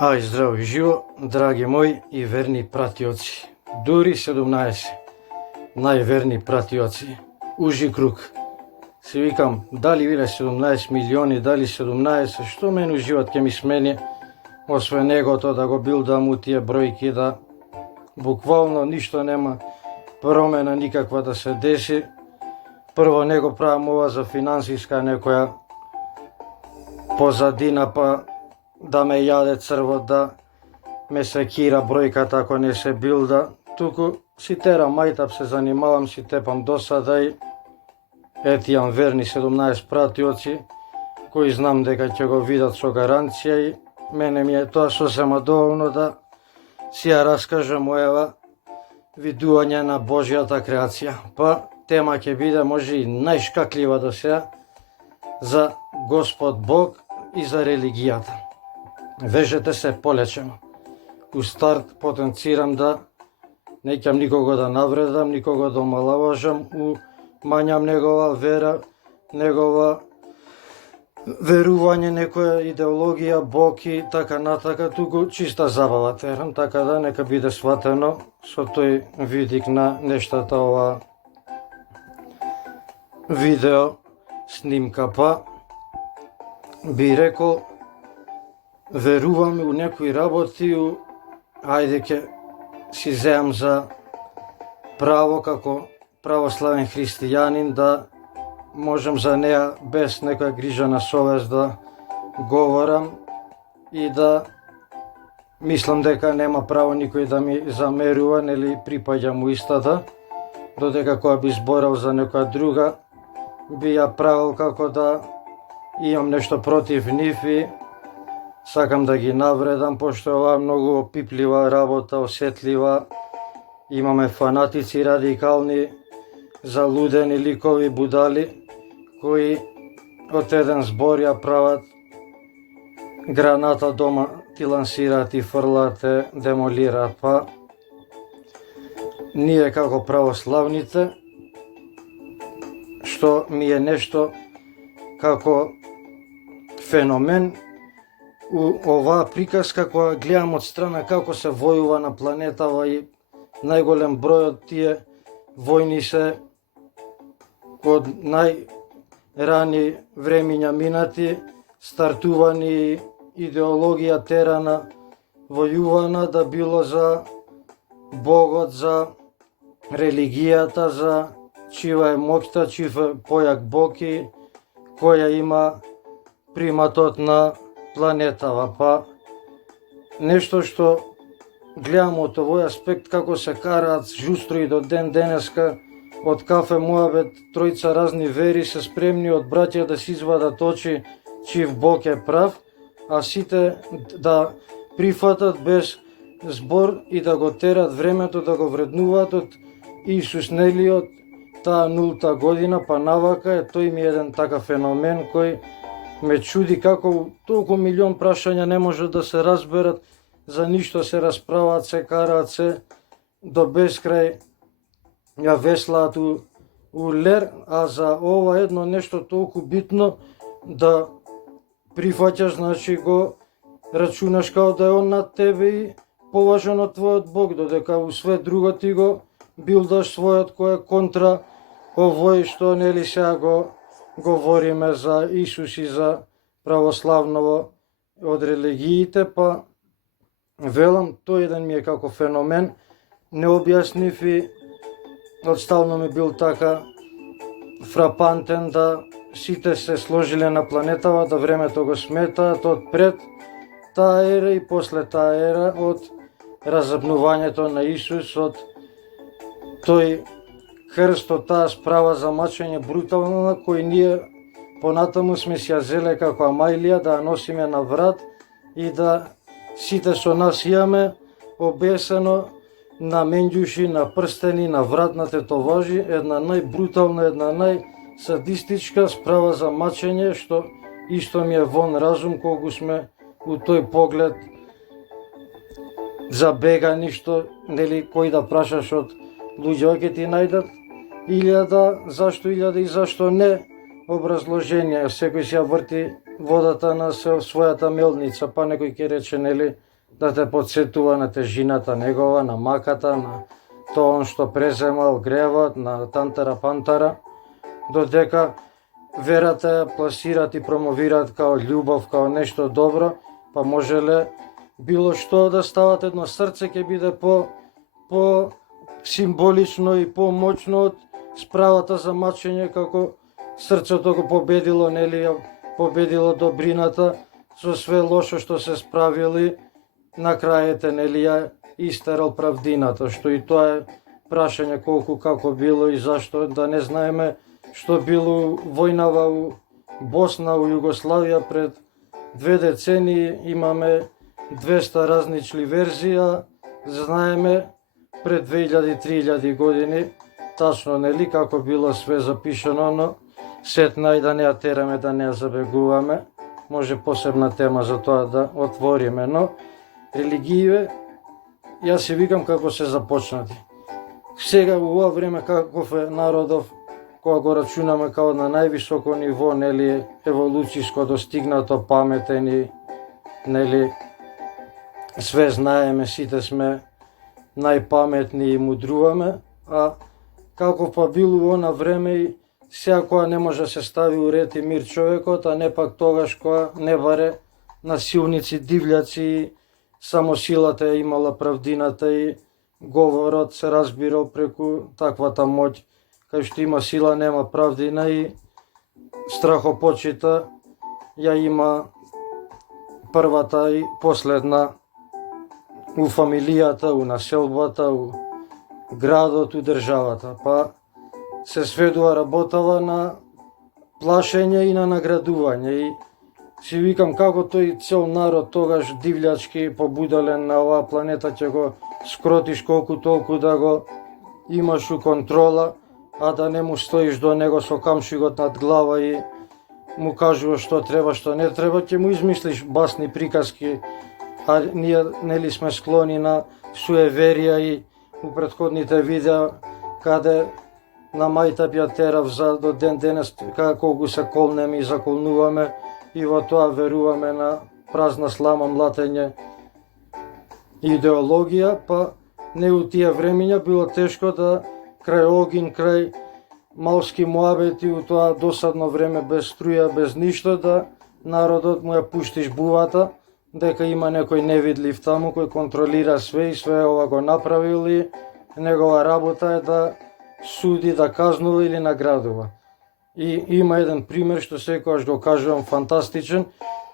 Ај, здраво и живо, драги мои и верни пратиоци. Дури 17 најверни пратиоци. Ужи круг. Си викам, дали биле 17 милиони, дали 17, што мен уживат ке ми смени, освен негото да го билдам у тие бројки, да буквално ништо нема промена никаква да се деси. Прво не го правам ова за финансиска некоја позадина, па да ме јаде црвот, да ме секира бројката ако не се билда, туку си терам мајтап, се занимавам, си тепам досада и eti имам верни 17 пратиоци кои знам дека ќе го видат со гаранција и мене ми е тоа сосема доволно да си ја раскажам мојава видување на Божјата креација. Па тема ќе биде може и најшкаклива до сега за Господ Бог и за религијата. Вежете се полечено. У старт потенцирам да не ќам никого да навредам, никого да омаловажам, мањам негова вера, негова верување, некоја идеологија, Бог и така натака, туку чиста забава терам, така да нека биде сватено со тој видик на нештата ова видео снимка. Па би рекол, верувам у некои работи, ајде ке си земам за право како православен христијанин да можам за неа без некоја грижа на совест да говорам и да мислам дека нема право никој да ми замерува, нели припаѓа му истата, додека кога би зборал за некоја друга би ја правил како да имам нешто против нив и сакам да ги навредам, пошто ова многу опиплива работа, осетлива. Имаме фанатици радикални, залудени ликови будали, кои од еден збор ја прават граната дома, ти лансираат и фрлаат, демолираат. Па ние како православните, што ми е нешто како феномен, у оваа приказка која гледам од страна како се војува на планетава и најголем број од тие војни се од најрани времиња минати, стартувани идеологија терана, војувана, да било за Богот, за религијата, за чива е моќта, чив е појак Бог и која има приматот на планетава. Па нешто што гледам од овој аспект, како се караат жустро и до ден денеска од кафе муабет, тројца разни вери се спремни од браќа да се извадат очи чив Бог е прав, а сите да прифатат без збор и да го терат времето, да го вреднуваат од Исус, нели од таа нулта година, па навака е тој ми еден такав феномен кој ме чуди како толку милион прашања не може да се разберат, за ништо се расправаат, се караат, се до бескрај ја веслаат у лер, а за ова едно нешто толку битно да прифаќаш, значи го рачунаш као да е он над тебе и поважен од твојот Бог, додека у све друго ти го билдаш својот кој е контра овој што нели сега го говориме за Исус и за православново од религиите. Па велам, тој еден ми е како феномен, необјаснив и одстално ми бил така фрапантен да сите се сложиле на планетава, да времето го сметаат од пред таа ера и после таа ера, од разапнувањето на Исус, од тој крст, од таа справа за мачење брутална, кој ние понатаму сме си ја зеле како Амајлија да ја носиме на врат и да сите со нас имаме обесено на менѓуши, на прстени, на врат, на тетоважи, една најбрутална, една најсадистичка справа за мачење, што исто ми е вон разум колку сме у тој поглед забегани, што нели кој да прашаш од луѓе ќе ти најдат 1000 зашто 1000 и зашто не образложенија, секој си ја врти водата на својата мелница, па некој ќе рече нели да те подсетува на тежината негова, на маката, на тоа што преземал гревот, на тантара пантара, додека верата ја пласират и промовираат као љубов, као нешто добро, па можеле било што да стават едно срце ќе биде по символично и помоćно од справата за мачење, како срцето го победило, нели, победило добрината со све лошо што се справили, на крајете, нели, ја истерал правдината, што и тоа е прашање колку како било и зашто да не знаеме што било војнава у Босна, у Југославија пред 2 децении, имаме 200 различни верзии, знаеме пред 2000-3000 години тачно, нели, како било све запишано, но сетна и да не ја тераме, да не ја забегуваме. Може посебна тема за тоа да отвориме, но религије, јас си викам како се започнати. Сега во ова време каков е народов, кога го рачунаме као на највисоко ниво, нели, еволуцијско достигнато, паметен и, нели, све знаеме, сите сме најпаметни и мудруваме, а како па било она време и сега кога не може да се стави у ред и мир човекот, а не пак тогаш кога не баре насилници, дивљаци и само силата ја имала правдината и говорот се разбирал преку таквата моќ, кај што има сила нема правдина и страхопочита ја има првата и последна у фамилијата, у населбата, у градот, у државата. Па се сведува работава на плашење и на наградување и си викам како тој цел народ тогаш дивљачки побудален на оваа планета ќе го скротиш колку толку да го имаш у контрола, а да не му стоиш до него со камшигот над глава и му кажуваш што треба, што не треба, ќе му измислиш басни приказки, а ние, нели, сме склони на суеверија и у претходните видеа каде на мајтап ја терав за до ден денес колку се колнеме и заколнуваме и во тоа веруваме на празна слама, млатење, идеологија, па не у тие времења било тешко да крај огин, крај малски муабети у тоа досадно време без струја, без ништо, да народот му ја пуштиш бувата, дека има некој невидлив таму кој контролира све и све ова го направил и негова работа е да суди, да казнува или наградува. И има еден пример што секогаш го кажувам фантастичен,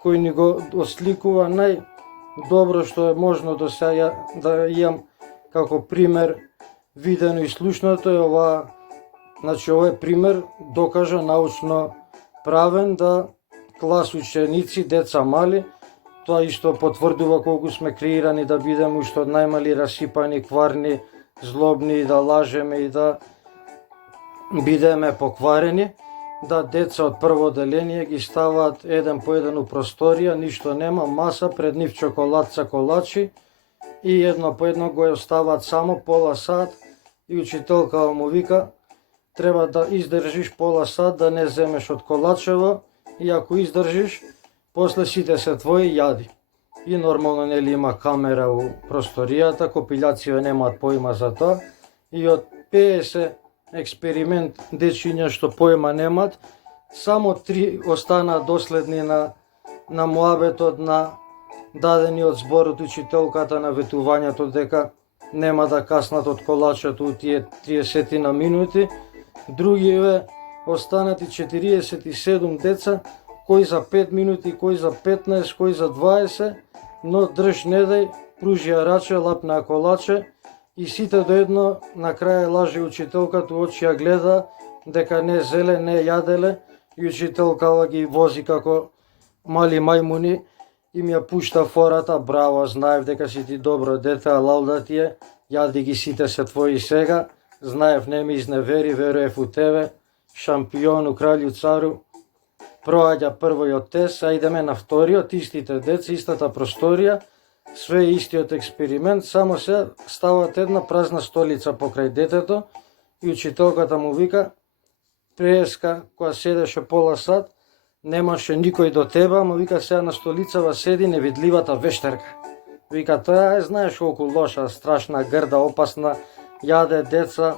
кој ни го осликува најдобро што е можно до сега да имам како пример видено и слушнато е ова. Значи овој пример докажа научно правен да клас ученици, деца мали, тоа исто потврдува колку сме креирани да бидеме уште од најмали расипани, кварни, злобни, да лажеме и да бидеме покварени, да деца од прво деление ги ставаат еден по еден у просторија, ништо нема, маса, пред нив чоколадца, колачи и едно по едно го оставаат само пола сат и учителка му вика треба да издржиш пола сат да не земеш од колачево и ако издржиш, после сите се твои, јади. И нормално, нели, има камера у просторијата, копилјације немаат поима за тоа и од 50 експеримент дечиња што поима немат, само 3 останаа доследни на муабетот, на дадениот збор од учителката, на ветувањето дека нема да каснат од колачето у тие 30 на минути. Другиве останати 47 деца, кој за 5 минути, кој за 15, кој за 20, но држ не дај, пружија раче, лапна колаче и сите до едно на крај лаже учителката, очи ја гледа дека не зеле, не јаделе и учителкава ги вози како мали мајмуни, им ја пушта фората, браво, знаев дека си ти добро дете, алал ти е, јади ги сите се твои сега, знаев не ми изневери, веруев у тебе, шампиону, кралју, цару. Проаѓа првиот тест, а идеме на вториот, истите деца, истата просторија, све истиот експеримент, само се стават една празна столица покрај детето и учителката му вика, преска, кога седеше пола сат, немаше никој до тебе, му вика сега на столицава седи невидливата вештерка. Вика, тоа знаеш колку лоша, страшна, грда, опасна, јаде деца,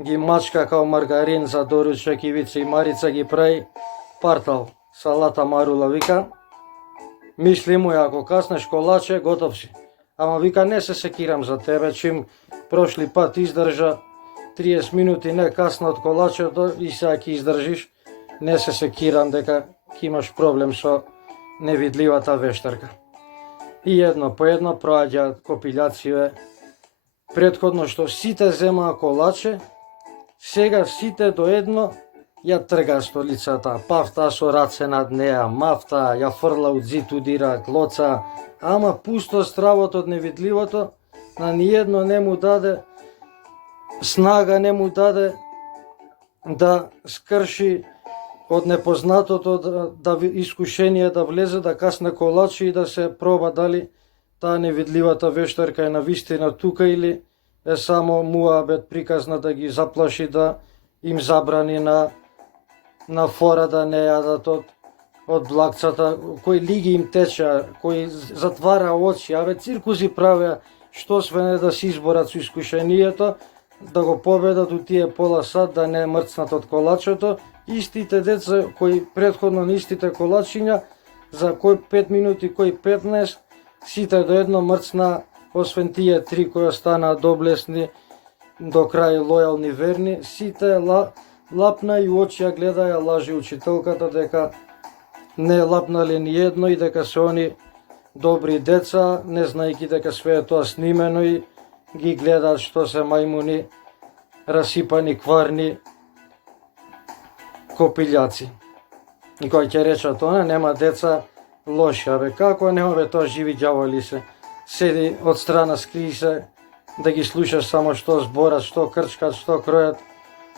ги мачка као маргарин за доручек, Ивица и Марица ги прави партал, салата марула, вика, мисли му, ако каснеш колаче, готов си. Ама вика, не се секирам за тебе, чим прошли пат издржа 30 минути не касна од колачето и сега ќе издржиш, не се секирам дека ќе имаш проблем со невидливата вештарка. И едно по едно проаѓа копилјације. Претходно што сите земаа колаче, сега сите до едно ја трга столицата, пафта со раце над неа, мафта, ја фрла од зид, удира, клоца, ама пусто стравото од невидливото на ниедно не му даде снага, не му даде да скрши од непознатото, да искушение да влезе, да касне колачи и да се проба дали таа невидливата вештарка е навистина тука или е само муабет приказна да ги заплаши, да им забрани на фора да не јадат од блакцата, кои лиги им теча, кои затвара очи, циркузи правеа, што све не да се изборат со искушението, да го победат у тие пола сат, да не мрцнат од колачето. Истите деца кои претходно на истите колачиња, за кој 5 минути, кој 15, сите до едно мрцна, освен тие 3 кои останаа доблесни, до крај лојални, верни, сите лапна и очи ја гледаја, лажи учителката дека не лапнале ни едно и дека се они добри деца, не знајки дека све е тоа снимено и ги гледаат што се мајмуни, расипани, кварни, копилјаци. И кој ќе речат, она нема деца лоши, како нема тоа живи ѓаволи се. Седи од страна, скри се, да ги слушаш само што зборат, што крчкат, што кројат.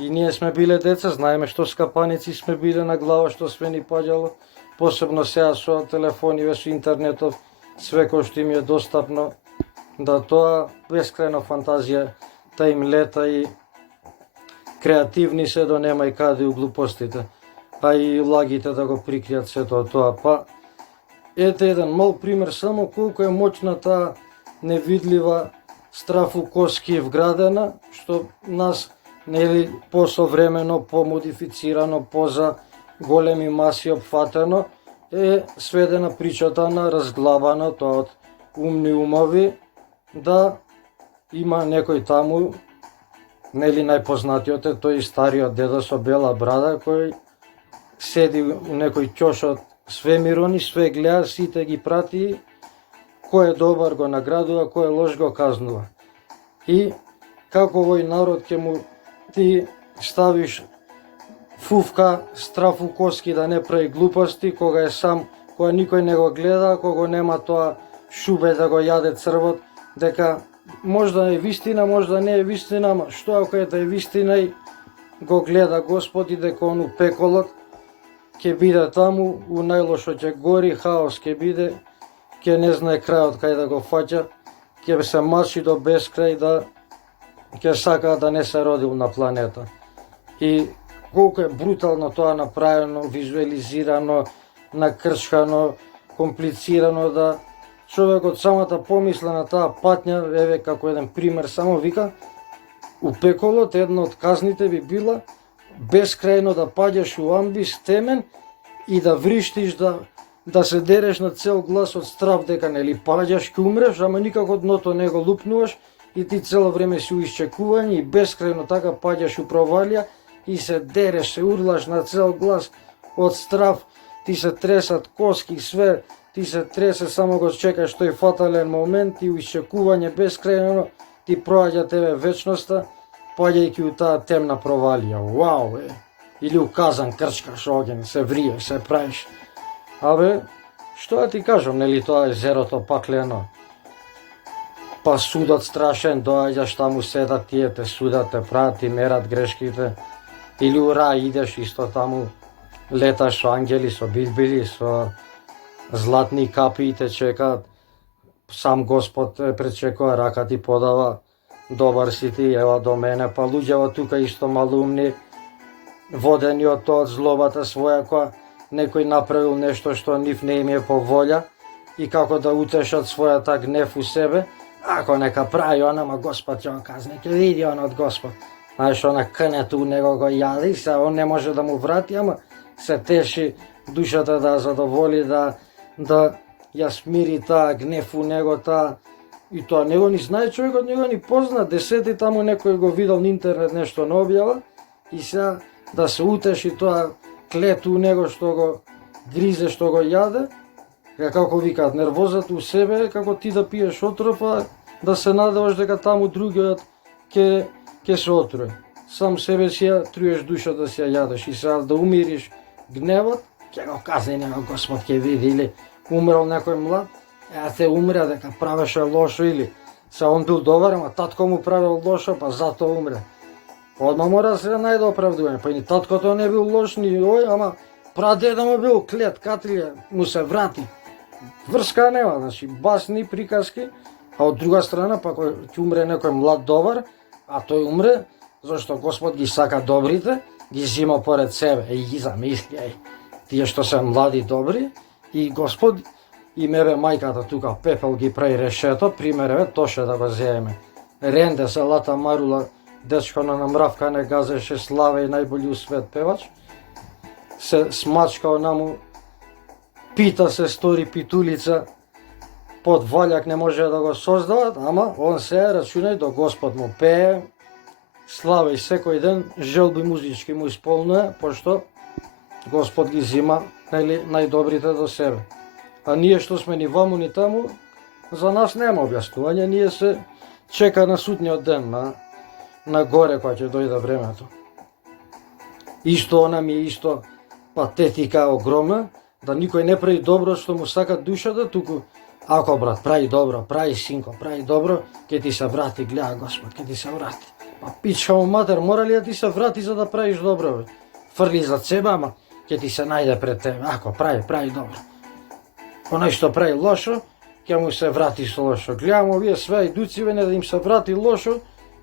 И ние сме биле деца, знаеме што скапаници сме биле на глава, што све ни паѓало, посебно сега со телефони, со интернетов, све кој што им е достапно, да тоа бескрајна фантазија та им лета и креативни се до нема и каде у глупостите, а и лагите да го прикријат сето тоа. Па, ете еден мал пример само колку е моćна таа невидлива страфу коски вградена, што нас нели посовремено, помодифицирано, поза големи маси опфатено, е сведена причата на разглабана тоа од умни умови, да има некој таму, нели најпознатиот е тој стариот дедо со бела брада, кој седи у некој ќошот свемирон и све гледа, сите ги прати, кој е добар го наградува, кој е лош го казнува. И како овој народ ќе му ти ставиш фуфка, страфу коски да не прави глупости, кога е сам, кога никој не го гледа, кога нема тоа шубе да го јаде црвот, дека можда е вистина, можда не е вистина, ама што ако е да е вистина и го гледа Господ и дека ону пеколот ќе биде таму, у најлошо ќе гори, хаос ќе биде, ќе не знае крајот кај да го фаќа, ќе се мачи до бескрај, да ќе сака да не се родил на планета. И колку е брутално тоа направено, визуализирано, накрчкано, комплицирано, да човекот самата помисла на таа патња, еве како еден пример, само вика, у пеколот една од казните би била бескрајно да паѓаш у амбис темен и да вриштиш, да се дереш на цел глас од страв дека нели паѓаш, ќе умреш, ама никако дното не го лупнуваш и ти цело време си у исчекување и бескрајно така паѓаш у провалија и се дереш, се урлаш на цел глас од страв, ти се тресат коски, све, ти се тресе, само го чекаш тој фатален момент и у исчекување бескрајно ти проаѓа тебе вечноста, паѓајќи у таа темна провалија. Вау, или у казан крчкаш оген, се вриеш, се правиш. Што да ти кажам, нели тоа е зерото паклено. Па судот страшен, доаѓаш таму, седат тие, те судат, те прават, ти мерат грешките. Или у рај идеш исто таму, леташ со ангели, со билбили, со златни капи и те чекаат. Сам Господ те пречекува, рака ти подава, добар си ти, ева до мене, па луѓево тука исто малумни, водени од тоа, од злобата своја, која некој направил нешто што нив не им е по волја и како да утешат својата гнев у себе, ако нека прави она, ма Господ ќе го казне, ќе види он од Господ. Знаеш, она кнето у него го јаде и се он не може да му врати, ама се теши душата да задоволи, да ја смири таа гнев у него, и тоа него ни знае човекот, него ни позна, десети таму некој го видел на интернет нешто на објава и сега да се утеши тоа клето у него што го гризе, што го јаде, како викаат, нервозата у себе, како ти да пиеш отров, а да се надеваш дека таму другиот ќе се отруе. Сам себе си ја труеш душата, си ја јадеш и сега да умириш гневот, ќе го казне него Господ, ќе види, или умрел некој млад, те умре дека правеше лошо, или се он бил добар, ама татко му правил лошо, па затоа умре. Одма мора да се најде оправдување, па и ни таткото не бил лош, ни ој, ама прадеда му бил клет, катрија, му се врати. Врска нема, значи басни, приказки, а од друга страна, па кој ќе умре некој млад добар, а тој умре, зашто Господ ги сака добрите, ги зима поред себе, и ги замисли, тие што се млади добри, и Господ, и мебе мајката тука пепел ги прави решето, примереве, тоше да го зееме. Ренде се лата Марула, дечко на мравка не газеше слава и најболи у свет певач, се смачка онаму, пита се стори питулица, под ваљак не може да го создават, ама он се рачунај до Господ му пее, слава и секој ден, желби музички му исполнува, пошто Господ ги зима најдобрите до себе. А ние што сме ни ваму ни таму, за нас нема објаснување, ние се чека на судниот ден, на горе кога ќе дојде времето. Исто она ми е исто патетика огромна, да никој не прави добро што му сака душата, туку ако брат прави добро, прави синко, прави добро, ќе ти се врати, гледа Господ, ќе ти се врати. Па пичка му матер, мора ли да ти се врати за да правиш добро, бе? Фрли зад себе, ама ќе ти се најде пред тебе, ако прави добро. Оној што прави лошо, ќе му се врати со лошо. Гледам овие све идуци, не да им се врати лошо,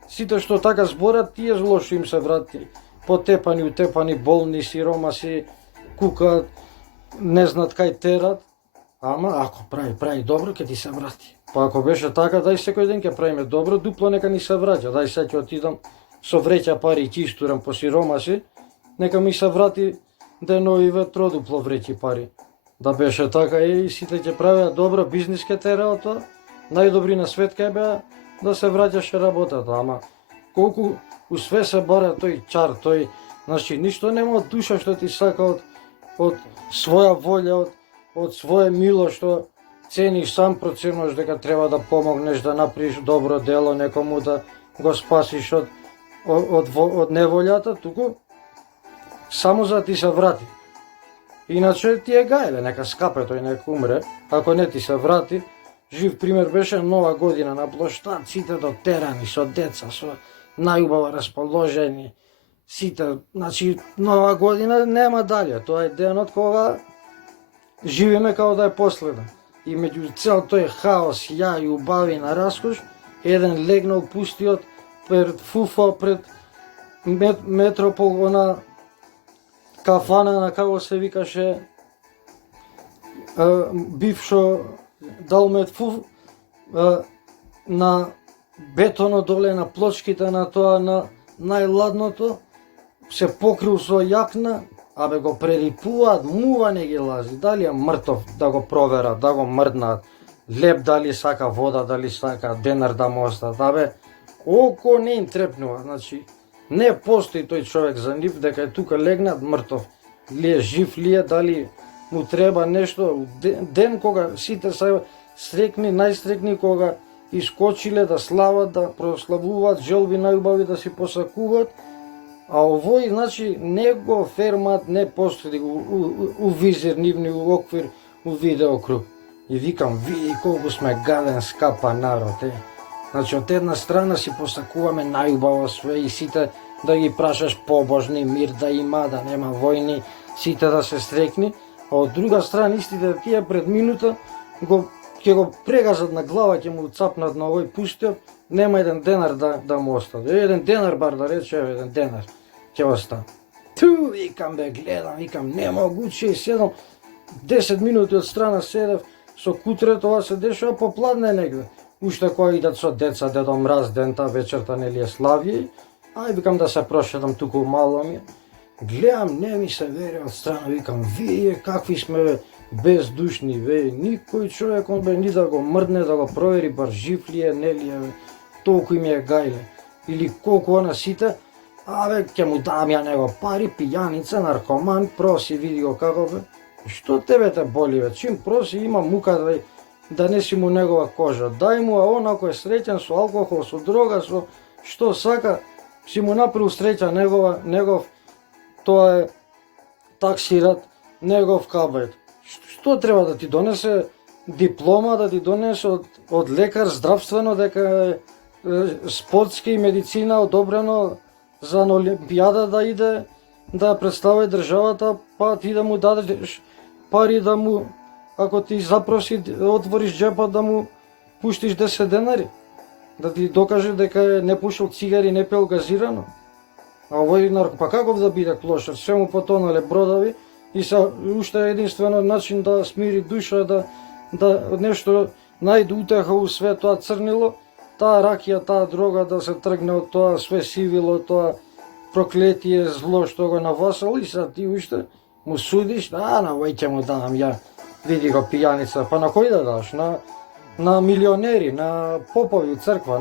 сите што така зборат, тие лошо им се врати. Потепани, утепани, болни, сиромаси, кукаат, не знаат кај терат, ама ако прави добро, ќе ти се врати. Па ако беше така, дај секој ден ќе правиме добро, дупло нека ни се враќа. Дај се ќе отидам со вреќа пари и ќе истурам по сиромаси, нека ми се врати деновиве тродупло вреќи пари. Да беше така и сите ќе правеа добро, бизнис ке тереа тоа, најдобри на свет ке беа да се враќаше работата, ама колку у све се бара тој чар, значи ништо нема од душа што ти сака од своја волја, од своје мило што цениш, сам проценуваш дека треба да помогнеш, да направиш добро дело некому, да го спасиш од неволјата, туку само за да ти се врати. Иначе ти е гајле, нека скапе тој, нека умре, ако не ти се врати. Жив пример беше Нова година на плоштад, сите дотерани со деца, со најубаво расположени, сите, значи Нова година нема дале, тоа е денот кога живеме као да е последен. И меѓу цел тој хаос, ја и убави на раскош, еден легнал пустиот пред Фуфа, пред Метропол, она кафана на како се викаше, бившо Далмет Фуф, на бетоно доле на плочките на тоа, на најладното, се покрил со јакна, абе го прелипуваат, мува не ги лази, дали е мртов да го проверат, да го мрднаат, леп дали сака вода, дали сака денар да му остат, абе око не им трепнува, значи не постои тој човек за нив, дека е тука легнат мртов, ли е жив, ли е, дали му треба нешто, ден кога сите се срекни, најстрекни, кога искочиле да слават, да прославуваат, желби најубави да си посакуваат, а овој, значи, не го фермат, не постои у визир, нивни у оквир, у видеокруг. И викам, види колку сме гаден, скапа народ, Значи, од една страна си посакуваме најубаво све и сите да ги прашаш побожни, мир да има, да нема војни, сите да се срекни, а од друга страна истите тие пред минута ќе го прегазат на глава, ќе му цапнат на овој пустиот, нема еден денар да му остане. Еден денар бар да рече, еден денар ќе остане. Ту, викам бе, гледам, викам, немогуче, седам 10 минути од страна седев, со кутре тоа се дешава попладне негде. Уште кога идат со деца, Дедо Мраз дента, вечерта нели е славје, ај викам да се прошедам туку мало ми. Гледам, не ми се вери од страна, викам, вие какви сме бездушни, никој човек он бе ни да го мрдне, да го провери бар жив ли е, нели е, толку им е гајле. Или колку она сите, ќе му дам ја него пари, пијаница, наркоман, проси, види го како бе. Што тебе те боли бе, чим проси има мука да не си му негова кожа. Дај му, а он ако е среќен со алкохол, со дрога, со што сака, си му направил среќа негов, тоа е таксират, негов кабет. Што треба да ти донесе диплома, да ти донесе од лекар здравствено дека е спортски и медицина одобрено за на Олимпијада да иде да представи државата, па ти да му дадеш пари да му, ако ти запроси, отвориш джепот да му пуштиш 10 денари, да ти докаже дека не пушил цигари, не пил газирано. А овој па каков да биде клошар, се му потонале бродови и се уште единствено начин да смири душа, да нешто најде утеха у све тоа црнило, таа ракија, таа дрога да се тргне од тоа све сивило, тоа проклетие, зло што го навасал и са ти уште му судиш, на овој ќе му дам ја, види го пијаница, па на кој да даш? На милионери, на попови црква,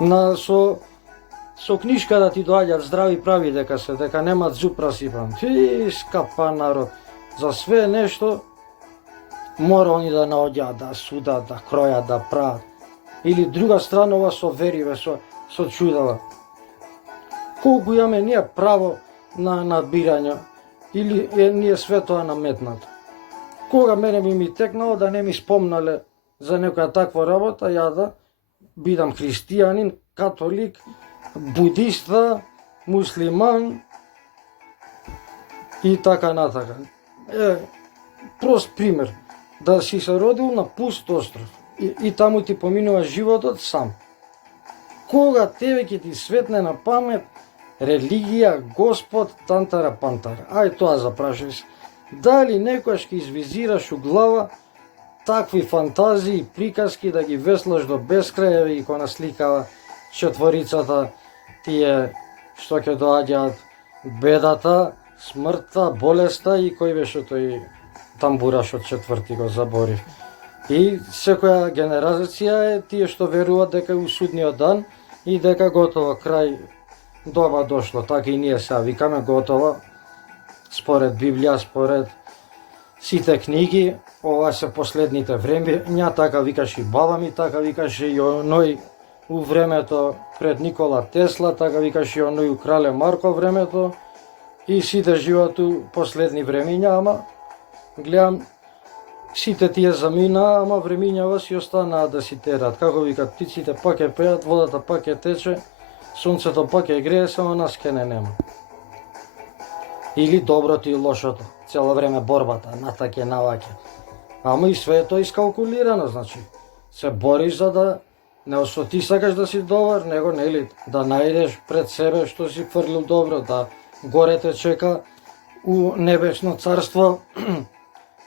на со книшка да ти доаѓаат здрави прави дека немаат зуб расипан. Ти скапа народ, за све нешто мора они да наоѓаат, да судат, да кројат, да прават. Или друга страна ова со вериве, со чудава. Колку имаме ние право на надбирање, или е ние све тоа наметнато. Кога мене ми текнало да не ми спомнале за некоја таква работа, ја да бидам христијанин, католик, будиста, муслиман и така натака. Прост пример, да си се родил на пуст остров и таму ти поминува животот сам. Кога тебе ќе ти светне на памет религија, Господ, тантара пантара, ај тоа запрашај се. Дали некојаш ќе извизираш у глава такви фантазии, приказки да ги веслаш до безкрај и го насликава четворицата тие што ќе доаѓаат бедата, смртта, болеста и кој беше тој тамбурашот четврти, го заборив. И секоја генерација е тие што веруваат дека е у судниот дан и дека готово крај доба дошло. Така и ние сега викаме готово. Според Библија, според сите книги, ова се последните времења, така викаше и баба ми, така викаше и оној у времето пред Никола Тесла, така викаше и оној у Крале Марко времето, и сите живеат у последни времења, ама гледам сите тие замина, ама времењава си останаа да си терат. Како викат, птиците пак ќе пеат, водата пак ќе тече, сонцето пак ќе грее, само нас ке не нема. Или доброто и лошото, цело време борбата, натаке наваќе. Ама и све е тоа искалкулирано, значи, се бориш за да не со ти сакаш да си добар, него нели да најдеш пред себе што си фрлил добро, да горе те чека у небесно царство,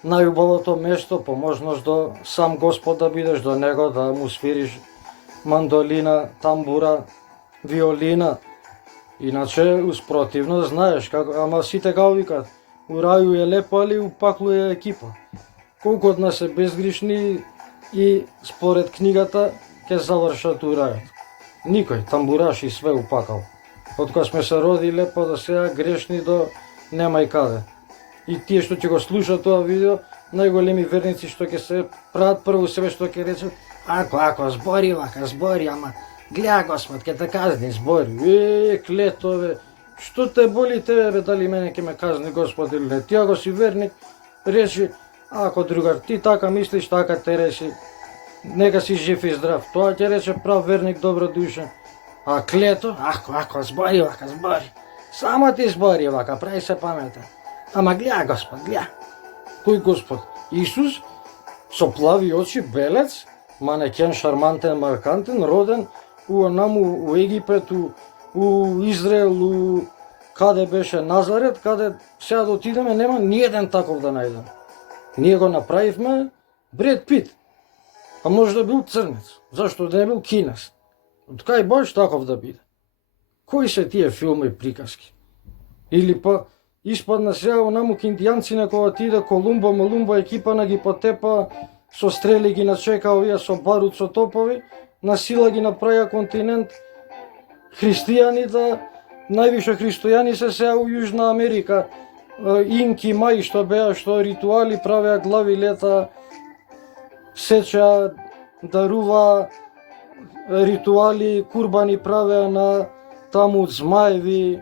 најубавото место, по можност до сам Господ да бидеш, до него да му свириш мандолина, тамбура, виолина. Иначе, успротивно, знаеш, ама сите га викат, у рају е лепо, али у паклу е екипа. Колку од нас е безгришни и според книгата ќе завршат у рајот. Никој, тамбураш и све упакал. Од кога сме се роди лепо до сега, грешни до нема и каде. И тие што ќе го слушат тоа видео, најголеми верници што ќе се прават прво себе што ќе речат, ако збори вака, збори, ама гледа Господ, ќе те казни, збори. Клетове, што те боли тебе, бе, дали мене ќе ме казни Господ или не? Ти ако си верник, речи, ако другар, ти така мислиш, така те реши, нека си жив и здрав. Тоа ќе рече прав верник, добродушен. А клето, ако збори вака, збори. Само ти збори вака, прави се паметен. Ама гледа Господ, гледа. Кој Господ? Исус, со плави очи, белец, манекен, шармантен, маркантен, роден у онаму, у Египет, у Израел, каде беше Назарет, каде сега да отидеме, нема ниеден таков да најдем. Ние го направивме Бред Пит. А може да бил црнец. Зашто да не бил кинес? Откај баш таков да биде? Кои се тие филми и приказки? Или па испадна сега онаму кинтијанцина кога ти иде Колумбо, Молумбо екипа на ги потепа, со стрели ги начека овие со барут, со топови, на сила ги направија континент. Христијаните, највише христојани се сега у Јужна Америка, инки, маи што беа, што ритуали правеа, глави лета, сеча, дарува, ритуали, курбани правеа на таму змаеви,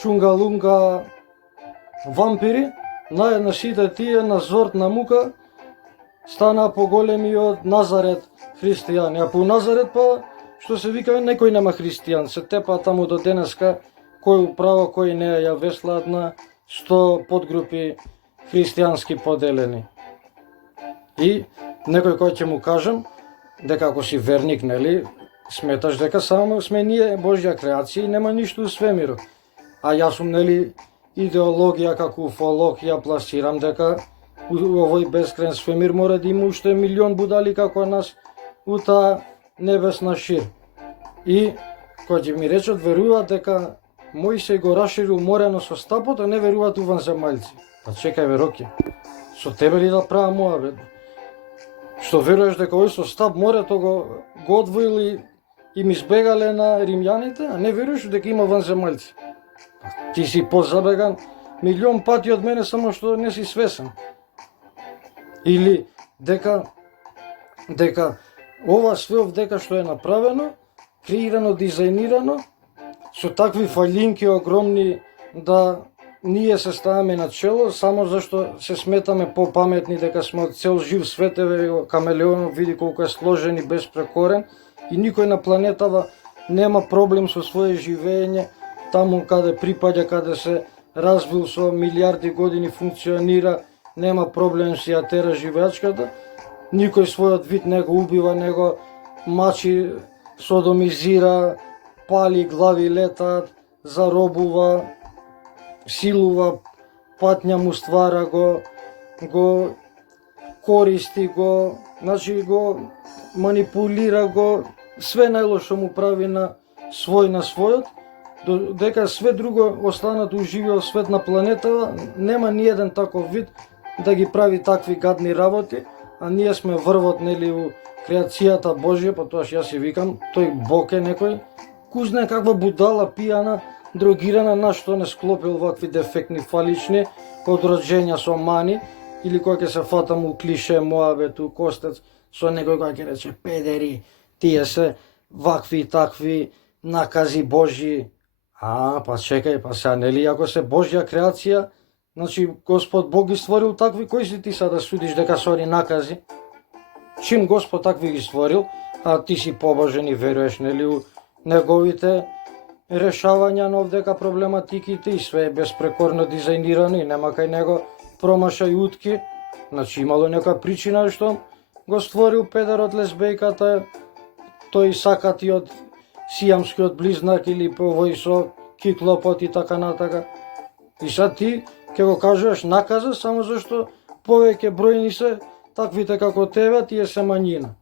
чунгалунга, вампири. Наеднаш сите тие на зорт на мука станаа поголеми од Назарет христијани. А по Назарет па, што се вика, некој нема христијан. Се тепа таму до денеска кој управа, кој не, ја веслаат на 100 подгрупи христијански поделени. И некој кој ќе му кажем дека ако си верник, нели, сметаш дека само сме ние Божја креација и нема ништо у свемирот. А јас сум, нели, идеологија како уфолог, ја пласирам дека у овој бескраен свемир мора да има уште милион будали како нас у таа небесна шир. И кој ќе ми речат, веруваат дека Мојсей го расширил морено со стапот, а не веруваат у ванземајци. Па чекај бе, Роки, со тебе ли да правам моја, бе? Што веруваш дека овој со стап морето го одвоил и им избегале на римјаните, а не веруваш дека има ванземајци? Ти си позабеган милион пати од мене, само што не си свесен. Или дека ова све овдека што е направено, креирано, дизајнирано, со такви фалинки огромни, да ние се ставаме на чело, само зашто се сметаме попаметни, дека сме од цел жив свет, еве камелеонот види колку е сложен и безпрекорен, и никој на планетава нема проблем со своје живење, таму каде припаѓа, каде се развил со милиарди години, функционира, нема проблем си ја тера живеачката, никој својот вид не го убива, не го мачи, содомизира, пали, глави летаат, заробува, силува, патња му ствара, го користи, значи го манипулира, го све најлошо му прави на својот, дека све друго останат у живиот свет на планетава, нема ни еден таков вид да ги прави такви гадни работи, а ние сме врвот, нели, у креацијата Божја, потоаш јас си викам, тој Бог е некој, ку знае каква будала, пијана, дрогирана, на што не склопил вакви дефектни фалични од роđења со мани, или кој ќе се фатам у клише Моабету, Костец, со некој кој ќе рече педери, тие се вакви и такви накази Божји. Па чекај, па сега нели ако се Божја креација, значи Господ Бог ги створил такви, кој си ти са да судиш дека се они накази? Чим Господ такви ги створил, а ти си побожен и веруеш, нели, у неговите решавања на овдека проблематиките, и све е безпрекорно дизајнирано и нема кај него промашај утки. Значи имало нека причина што го створил педерот, лесбејката, тој сакатиот сијамскиот близнак или овој со киклопот и така натака. И сад ти ќе го кажеш наказа само зашто повеќе бројни се таквите како тебе, тие се мањина.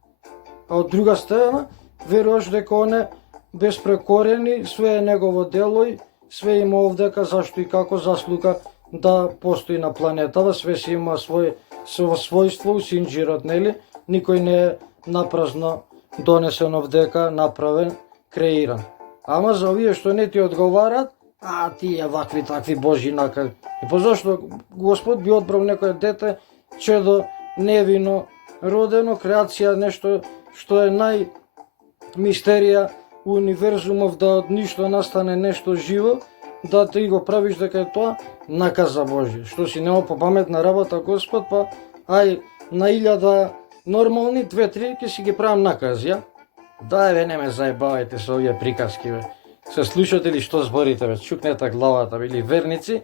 А од друга страна веруваш дека оне безпрекорени, све е негово дело и све има овдека зашто и како заслуга да постои на планетава, све си има својство, синџирот, нели? Никој не е напразно донесен овдека, направен, креиран. Ама за овие што не ти одговарат, тие вакви такви Божји накази. И по зашто Господ би одбрал некој дете, чедо невино родено, креација, нешто што е најмистерија универзумов, да од ништо настане нешто живо, да ти го правиш дека е тоа наказа Божја. Што си нема попаметна работа Господ, па ај на 1000 нормални, 2-3 ќе си ги правам накази, ја? Дај бе, не ме заебавајте со овие приказки, бе. Се слушате ли што зборите, бе? Чукнете главата, били верници,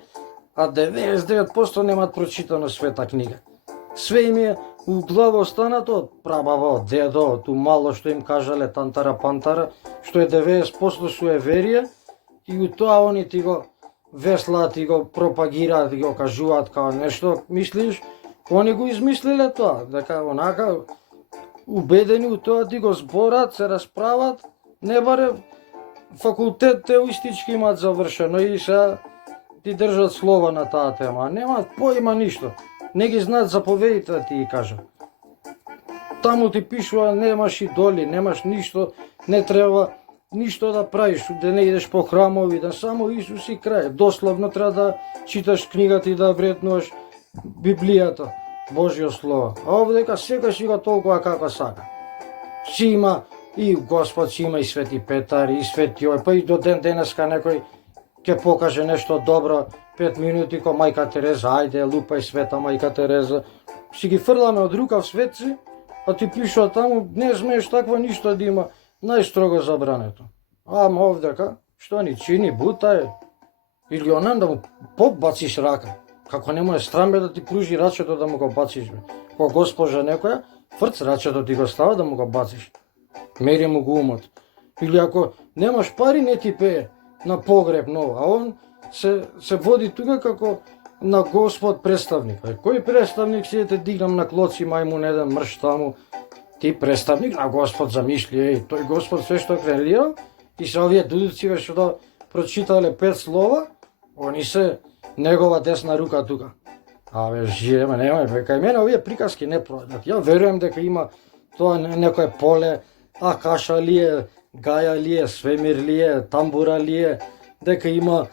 а 99% немаат прочитано света книга. Све им е у глава останато од прабаба, од дедо, од мало што им кажале тантара-пантара, што е 90% суеверие, и у тоа они ти го веслаат и го пропагираат и го кажуваат као нешто, мислиш, Они го измислиле тоа, дека онака убедени у тоа ти го зборат, се расправат, не баре факултет теоистички имаат завршено и се ти држат слова на таа тема, немаат поима ништо, не ги знаат заповедите да ти ги кажат. Таму ти пишува немаш идоли, немаш ништо, не треба ништо да правиш, да не идеш по храмови, да само Исус и крај. Дословно треба да читаш книгата и да вретнуваш Библијата, Божјо слово. А овдека секој си го толкова како сака. Си има и Господ, си има и Свети Петар, и Свети Јован, па и до ден денеска некој ќе покаже нешто добро, 5 минути ко мајка Тереза, ајде лупај света мајка Тереза. Си ги фрламе од рукав светци, а ти пишува таму, не смееш такво ништо да има, најстрого забрането. Ама овдека, што ни чини, бутај, или онан да му побациш рака. Како не му е страмбе да ти пружи рачето да му го бациш, бе. Ко госпожа некоја, фрц рачето ти го става да му го бациш. Мери му го умот. Или ако немаш пари, не ти пее на погреб ново, а он се води тука како на Господ представник. Кој представник си те дигнам на клоци, мајмун еден мрш таму, ти представник на Господ замисли, тој Господ све што креирал, и се овие дудуци што да прочитале 5 слова, они се негова десна рука тука. Абе, живеме, немај, бе, кај мене овие приказки не пројдат. Ја верувам дека има тоа некое поле, Акаша ли е, Гаја ли е, Свемир ли е, Тамбура ли е, дека има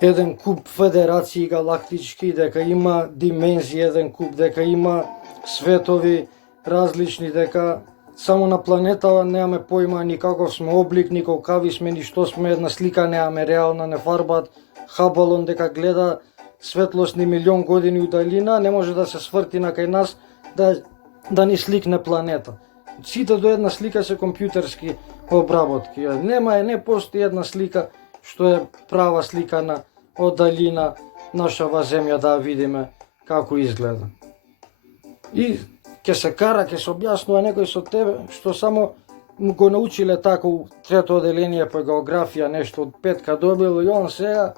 еден куп федерации галактички, дека има димензии еден куп, дека има светови различни, дека само на планетава немаме поима ни каков сме облик, ни колкави сме, ни што сме, една слика немаме реална, не фарбат Хабалон дека гледа светлост ни милион години удалина, не може да се сврти на кај нас да ни сликне планета. Сите до една слика се компјутерски обработки. Не постои една слика што е права слика на оддалина нашава земја да видиме како изгледа. И ќе се кара, ќе се објаснува некој со тебе што само го научиле тако трето оделение по географија нешто од петка добил и он сега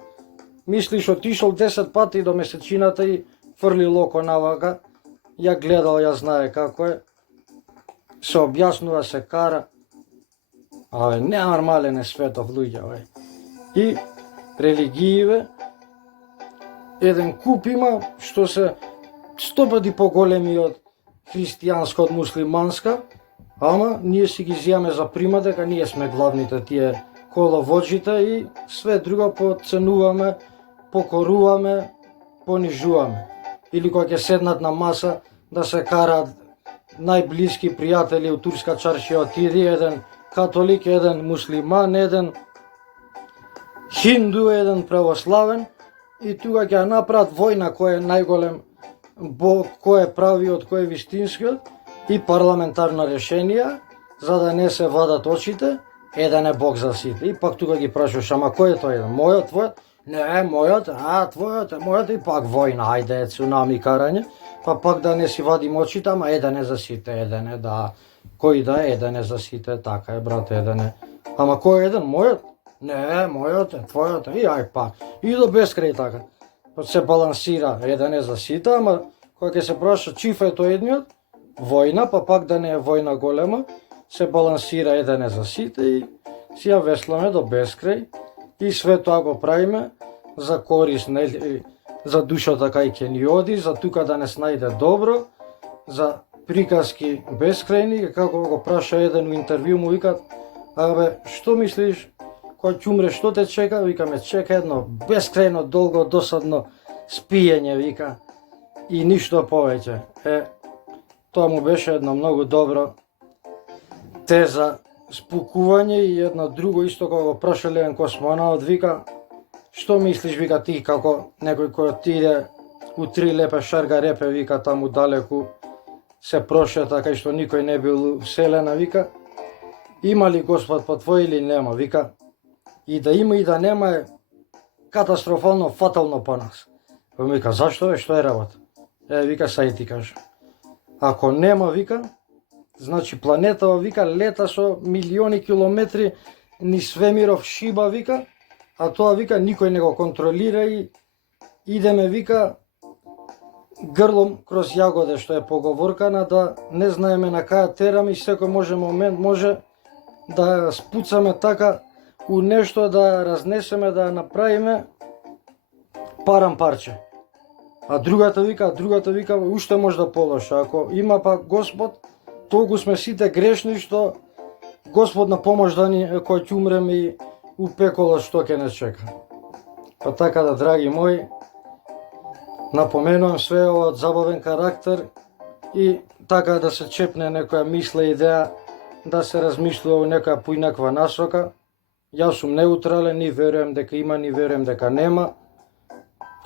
мислиш отишол 10 пати до месечината и фрли локо навага, ја гледал, ја знае како е, се објаснува, се кара. Абе, ненормален е светов, луѓе, бе. И религииве, еден куп има, што се 100 пати поголеми од христијанска, од муслиманска, ама ние си ги зијаме за прима дека ние сме главните тие коловоджите и све друго поценуваме, покоруваме, понижуваме. Или кога ќе седнат на маса да се караат најблиски пријатели од турска чаршија, отиди еден католик, еден муслиман, еден хинду, еден православен и тука ќе направат војна кој е најголем бог, кој е правиот, кој е вистинскиот и парламентарно решение за да не се вадат очите, еден е бог за сите. И пак тука ги прашуваш, ама кој е тој еден? Мојот, твојот? Не, мојот, твојот, мојот и пак војна, ајде, цунами карање, па пак да не си вадим очите, ама еден е за сите, еден е, да, кој да е, еден е за сите, така е, брат, еден е. Ама кој е еден? Мојот? Не, мојот е, твојот е, и ај пак, и до бескрај така. Па се балансира, еден е за сите, ама кога ќе се праша чиф е тој едниот, војна, па пак да не е војна голема, се балансира, еден е за сите и си ја весламе до бескрај. И све тоа го правиме за корис, за душата кај ќе ни оди, за тука да не снајде добро, за приказки бескрајни, како го праша еден у интервју му викат, абе, што мислиш, кога ќе умреш, што те чека? Вика, ме чека едно бескрајно долго досадно спиење, вика, и ништо повеќе. Тоа му беше едно многу добро теза спукување и едно друго исто кога го прашале еден космонаут, вика, што мислиш, вика, ти како некој кој отиде у 3 лепе шарга репе, вика, таму далеку се прошета кај што никој не бил вселена, вика, има ли Господ по твој или нема, вика, и да има и да нема е катастрофално, фатално по нас. Вика, зашто е, што е работа? Вика, сај ти кажа. Ако нема, вика, значи планетава, вика, лета со милиони километри низ свемиров шиба, вика, а тоа, вика, никој не го контролира и идеме, вика, грлом кроз јагоде, што е поговоркана, да не знаеме на кај тераме и секој момент може да спуцаме така у нешто, да разнесеме, да направиме парам парче. А другата вика уште може да полоша. Ако има пак Господ, толку сме сите грешни што Господ на помош да ни кој ќе умреме и у пеколот што ќе не чека. Па така да, драги мои, напоменувам све ова од забавен карактер и така да се чепне некоја мисла, идеја, да се размислува во некоја поинаква насока. Јас сум неутрален, ни верувам дека има, ни верувам дека нема.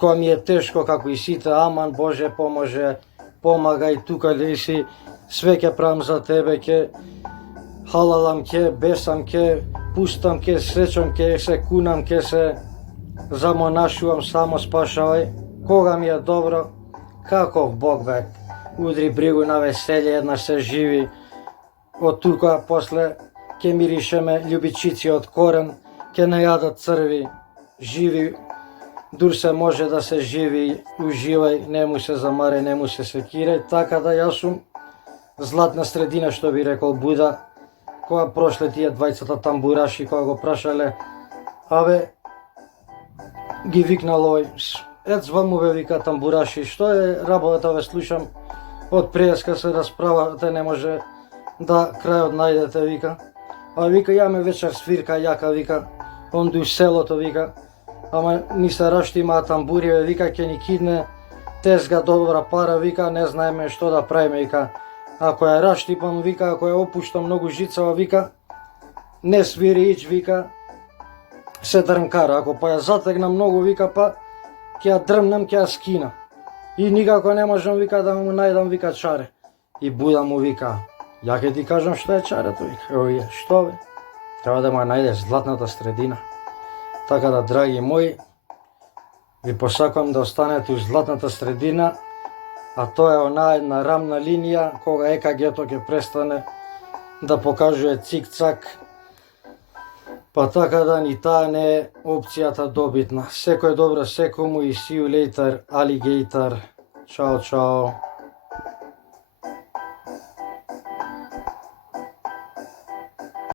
Кога ми е тешко, како и сите, аман Боже поможе, помагај, тука ли си, све ќе правам за тебе, ќе халалам, ќе бесам, ќе пустам, ќе сечам, ќе се кунам, ќе се замонашувам, само спашавај. Кога ми е добро, каков Бог бе, удри бригу на веселје, една се живи. Од тука после ќе миришеме љубичици од корен, ќе не јадат црви, живи, дур се може да се живи, уживај, не му се замаре, не му се секирај. Така да, јас сум златна средина, што би рекол Буда, кога прошле тие двајцата тамбураши, кога го прашале, абе, ги викнал овој, зваму бе, вика, тамбураши, што е работата, ве слушам, од преска се расправате, не може да крајот најдете, вика. А вика, јаме вечер свирка јака, вика, онду селото, вика, ама ни се рашти има тамбури, вика, ќе ни кидне тезга добра пара, вика, не знаеме што да правиме, вика. Ако ја раштипам, вика, ако ја опуштам многу жицава, вика, не свири ич, вика, се дрнкара. Ако па ја затегнам многу, вика, па ќе ја дрмнем, ќе ја скина. И никако не можам, вика, да му најдам, вика, чаре. И Буда му вика, ја ќе ти кажам што е чарето, вика. Ево, што бе? Треба да му најдеш златната средина. Така да, драги мои, ви посакувам да останете у златната средина, а тоа е онаа една рамна линија, кога ЕКГ-то ќе престане да покажува цик-цак. Па така да, ни таа не е опцијата добитна. Секој добро секому и see you later, alligator. Чао, чао.